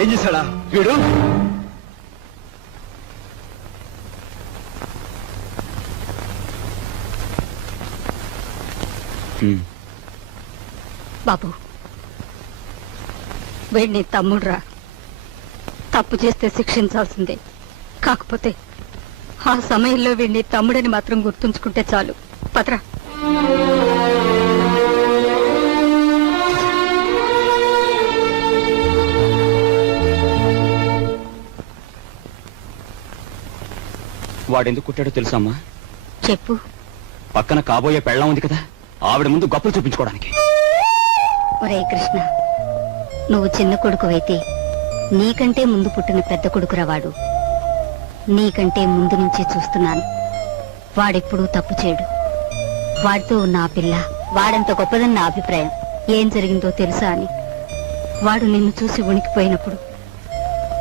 ఏం చేశాడా వీడు? బాబు, వీడిని తమ్ముడురా. తప్పు చేస్తే శిక్షించాల్సిందే. కాకపోతే ఆ సమయంలో వీడిని తమ్ముడని మాత్రం గుర్తుంచుకుంటే చాలు. పత్రా. వాడెందుకు కుట్టాడో తెలుసమ్మా? చెప్పు. పక్కన కాబోయే పెళ్ళం ఉంది కదా, ఆవిడ ముందు గొప్పలు చూపించుకోవడానికి. ఒరే కృష్ణ, నువ్వు చిన్న కొడుకువైతే నీకంటే ముందు పుట్టిన పెద్ద కొడుకురా వాడు. నీకంటే ముందు నుంచి చూస్తున్నాను. వాడెప్పుడూ తప్పు చేయడు. వాడితో ఉన్న ఆ పిల్ల వాడంత గొప్పదని నా అభిప్రాయం. ఏం జరిగిందో తెలుసా అని వాడు నిన్ను చూసి వణికిపోయినప్పుడు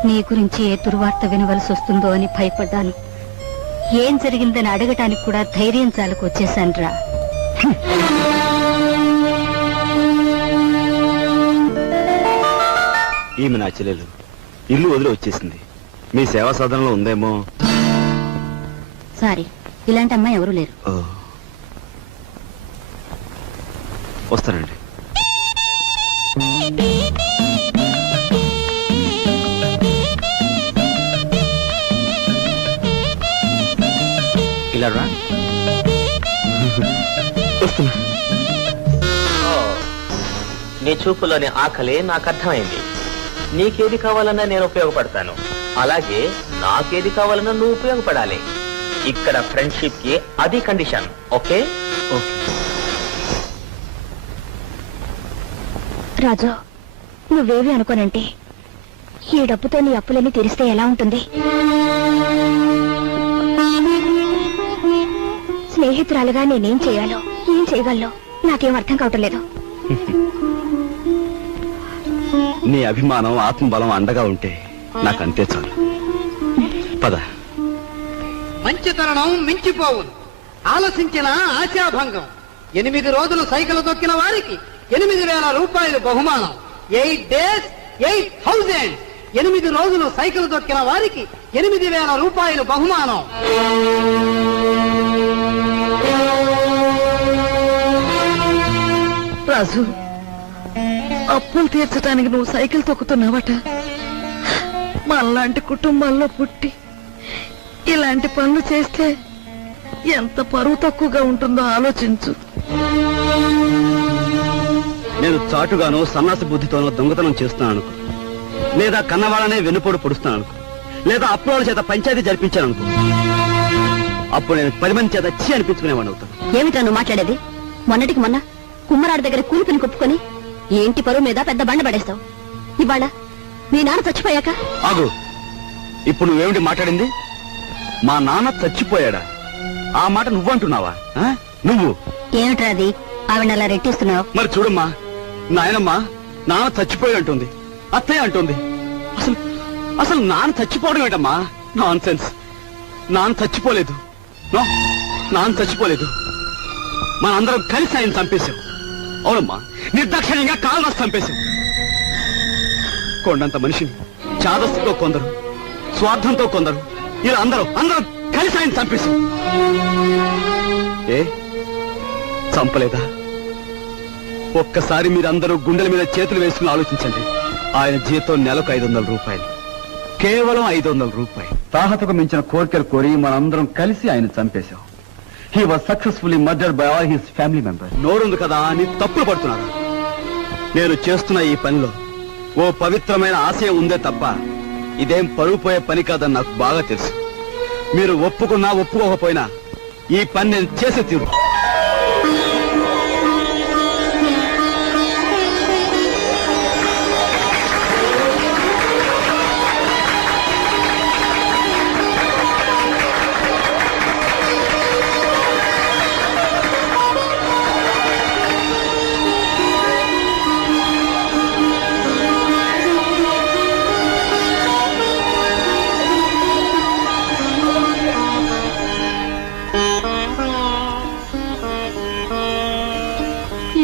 నీ గురించి ఏ దుర్వార్త వినవలసి వస్తుందో అని భయపడ్డాను. ఏం జరిగిందని అడగటానికి కూడా ధైర్యం చాలకు వచ్చేశాన్రా. ఈమె నా చెల్లెలు ఇల్లు వదిలి వచ్చేసింది. మీ సేవా సాధనలో ఉందేమో. సారీ, ఇలాంటి అమ్మాయి ఎవరూ లేరు. వస్తానండి. ఇలా రా. వస్తున్నా. నీ చూపులోని ఆకలి నాకు అర్థమైంది. నీకేది కావాలన్నా నేను ఉపయోగపడతాను, అలాగే నాకేది కావాలన్నా నువ్వు ఉపయోగపడాలి. ఇక్కడ ఫ్రెండ్షిప్ కి అది కండిషన్. ఓకే? రాజు, నువ్వేవి అనుకోనంటే ఈ డబ్బుతో నీ అప్పులన్నీ తీరిస్తే ఎలా ఉంటుంది? స్నేహితురాలుగా నేనేం చేయాలో, ఏం చేయగలను నాకేం అర్థం కావటం లేదు. నీ అభిమానం, ఆత్మబలం అండగా ఉంటే నాకు అంతే చాలు. పద. మంచి తరుణం మించిపోవును, ఆలోచించిన ఆశాభంగం. 8 రోజులు సైకిల్ తొక్కిన వారికి 8,000 రూపాయలు బహుమానం. 8 days 8,000. 8 రోజులు సైకిల్ తొక్కిన వారికి 8,000 రూపాయలు బహుమానం. రాజు, అప్పులు తీర్చడానికి నువ్వు సైకిల్ తొక్కుతున్నావట. మనలాంటి కుటుంబాల్లో పుట్టి ఇలాంటి పనులు చేస్తే ఎంత పరువు తక్కువగా ఉంటుందో ఆలోచించు. నేను చాటుగానో సన్నాసి బుద్ధితోనో దొంగతనం చేస్తున్నాను అనుకో, లేదా కన్నవాళ్ళనే వెన్నుపోటు పొడుస్తున్నాను అనుకో, లేదా అప్పుల చేత పంచాయతీ జరిపించాను అనుకో, అప్పుడు నేను 10 మంది చేత చీ అనిపించుకునేవాడిని అవుతాను. ఏమిటా నువ్వు మాట్లాడేది? మొన్నటికి మొన్న కుమ్మరాడి దగ్గర కూలిపిని కొప్పుకొని ఏంటి పరువు మీద పెద్ద బండ పడేస్తావు. ఇవాళ మీ నాన్న చచ్చిపోయాక ఆగు. ఇప్పుడు నువ్వేమిటి మాట్లాడింది? మా నాన్న చచ్చిపోయాడా? ఆ మాట నువ్వంటున్నావా? నువ్వు ఏమిట్రా అది? ఆవిడ అలా రెట్టిస్తున్నావు. మరి చూడమ్మా, నాయనమ్మ నాన్న చచ్చిపోయి అంటుంది, అత్తయ్య అంటుంది. అసలు అసలు నాన్న చచ్చిపోవడం ఏంటమ్మా? Non sense. నాన్న చచ్చిపోలేదు. నాన్న చచ్చిపోలేదు. మనందరం కలిసి ఆయన చంపేశాం. అవునమ్మా, నిర్దాక్షిణ్యంగా కాలు రాసి చంపేశాం. కొండంత మనిషిని చాదస్తుతో కొందరు, స్వార్థంతో కొందరు, ఇలా అందరం కలిసి ఆయన చంపేశాం. ఏ చంపలేదా? ఒక్కసారి మీరందరూ గుండెల మీద చేతులు వేసుకుని ఆలోచించండి. ఆయన జీతం నెలకు 500 రూపాయలు, కేవలం 500 రూపాయలు. తాహతకు మించిన కోరికలు కోరి మనందరం కలిసి ఆయన చంపేశాం. He was successfully murdered by all his family members. నోరుంది కదా అని తప్పులు పడుతున్నారు. నేను చేస్తున్న ఈ పనిలో ఓ పవిత్రమైన ఆశయం ఉందే తప్ప ఇదేం పరువుపోయే పని కాదని నాకు బాగా తెలుసు. మీరు ఒప్పుకున్నా ఒప్పుకోకపోయినా ఈ పని నేను చేసే తీరు.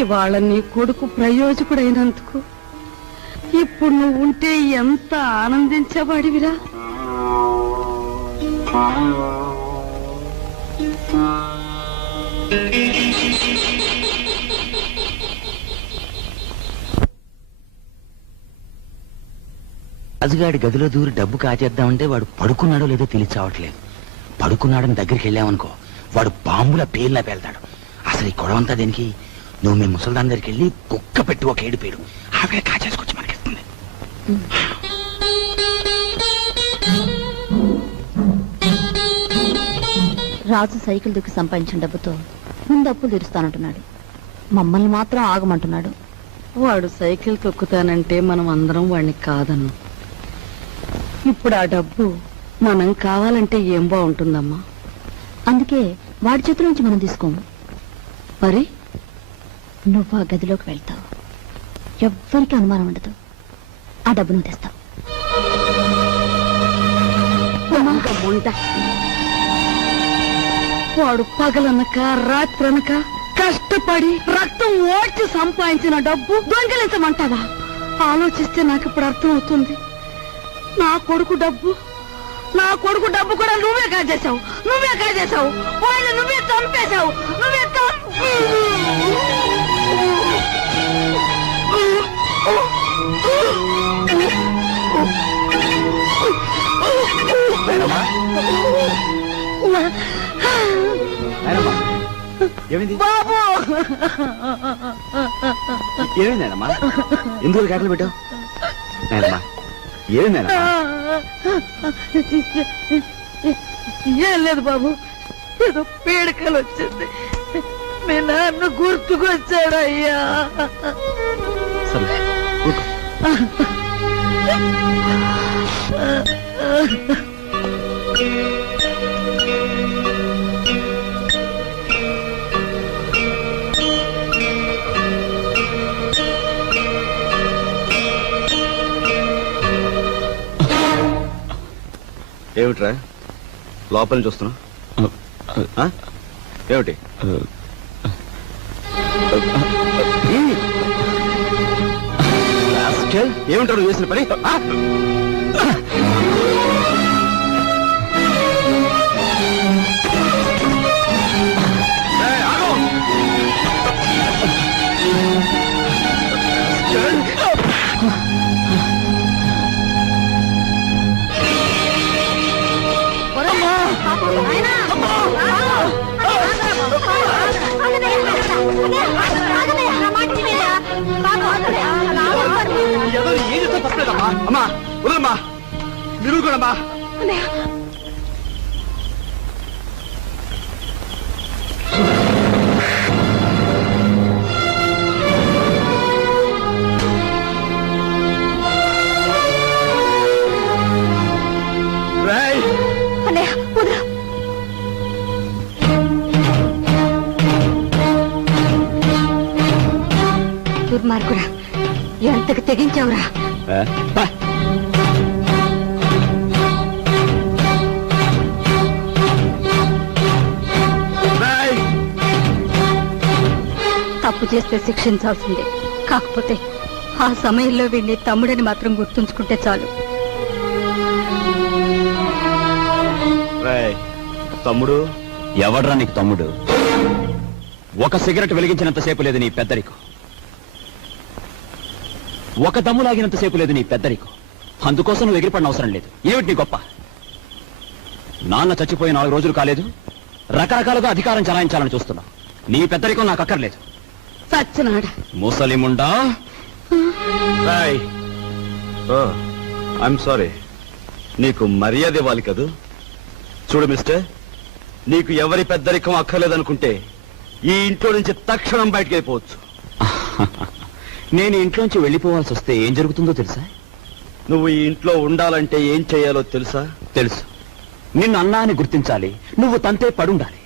ఇవాళ నీ కొడుకు ప్రయోజకుడైనందుకు ఇప్పుడు నువ్వు ఉంటే ఎంత ఆనందించేవాడివిరా. రాజుగాడి గదిలో దూరి డబ్బు కాచేద్దామంటే వాడు పడుకున్నాడో లేదో తెలియచావట్లేదు. పడుకున్నాడని దగ్గరికి వెళ్ళామనుకో, వాడు బాంబుల పేర్లా పేల్తాడు. అసలు ఈ గొడవంతా దేనికి? నువ్వు మీ ముసల్దాన్ దగ్గరికి వెళ్ళి కుక్క పెట్టి ఒక ఏడు ఆవిడ కాచేసుకొచ్చి మనకిస్తుంది. రాజు సైకిల్ దుక్కి సంపాదించిన డబ్బుతో ముందు అప్పులు తీరుస్తానంటున్నాడు. మమ్మల్ని మాత్రం ఆగమంటున్నాడు. వాడు సైకిల్ తొక్కుతానంటే మనం అందరం వాడిని కాదన్ను. ఇప్పుడు ఆ డబ్బు మనం కావాలంటే ఏం బాగుంటుందమ్మా? అందుకే వాడి చేతుల నుంచి మనం తీసుకోము. మరి నువ్వు ఆ గదిలోకి వెళ్తావు, ఎవ్వరికి అనుమానం ఉండదు. ఆ డబ్బు నువ్వు తెస్తావు. వాడు పగలనక రాత్రనక కష్టపడి రక్తం ఓడ్చి సంపాదించిన డబ్బు దొంగిలించమంటావా? ఆలోచిస్తే నాకు ఇప్పుడు అర్థం అవుతుంది. నా కొడుకు డబ్బు కూడా నువ్వే కాజేశావు. వాళ్ళు నువ్వే చంపేశావు. ఏమైంది? బాబు, ఏమైందేనమ్మా? ఎందుకు కేకలు పెట్టావు? నాయనమ్మా, ఏమైందేనమ్మా? ఏం లేదు బాబు, ఏదో పీడకలు వచ్చింది. మీ నాన్న గుర్తుకొచ్చాడయ్యా. సరే, ఊరుకో. ఏమిట్రా లోపల నుంచి వస్తున్నా? ఏమిటి? ఏమిటాడు చేసిన పని? అమ్మా వదలమ్మా, మీరు కూడా దుర్మార్గుడా, ఎంతకు తెగించావురా? తప్పు చేస్తే శిక్షించాల్సిందే. కాకపోతే ఆ సమయంలో వీడిని తమ్ముడని మాత్రం గుర్తుంచుకుంటే చాలు. తమ్ముడు ఎవడ్రా నీకు తమ్ముడు? ఒక సిగరెట్ వెలిగించినంతసేపు లేదు నీ పెద్దరికం, ఒక దమ్ము లాగినంతసేపు లేదు నీ పెద్దరికం. అందుకోసం నువ్వు ఎగిరిపడిన అవసరం లేదు. ఏమిటి నీ గొప్ప? నాన్న చచ్చిపోయి 4 రోజులు కాలేదు, రకరకాలుగా అధికారం చలాయించాలని చూస్తున్నావు. నీ పెద్దరికం నాకు అక్కర్లేదు. సచ్చినాడా ముసలిముండా. ఐఎమ్ సారీ, నీకు మర్యాద ఇవ్వాలి కదూ. చూడు మిస్టర్, నీకు ఎవరి పెద్దరికం అక్కర్లేదనుకుంటే ఈ ఇంట్లో నుంచి తక్షణం బయటకు వెళ్ళిపోవచ్చు. నేను ఇంట్లోంచి వెళ్ళిపోవాల్సి వస్తే ఏం జరుగుతుందో తెలుసా? నువ్వు ఈ ఇంట్లో ఉండాలంటే ఏం చేయాలో తెలుసా? తెలుసు. నిన్ను అన్నా అని గుర్తించాలి, నువ్వు తంతే పడుండాలి.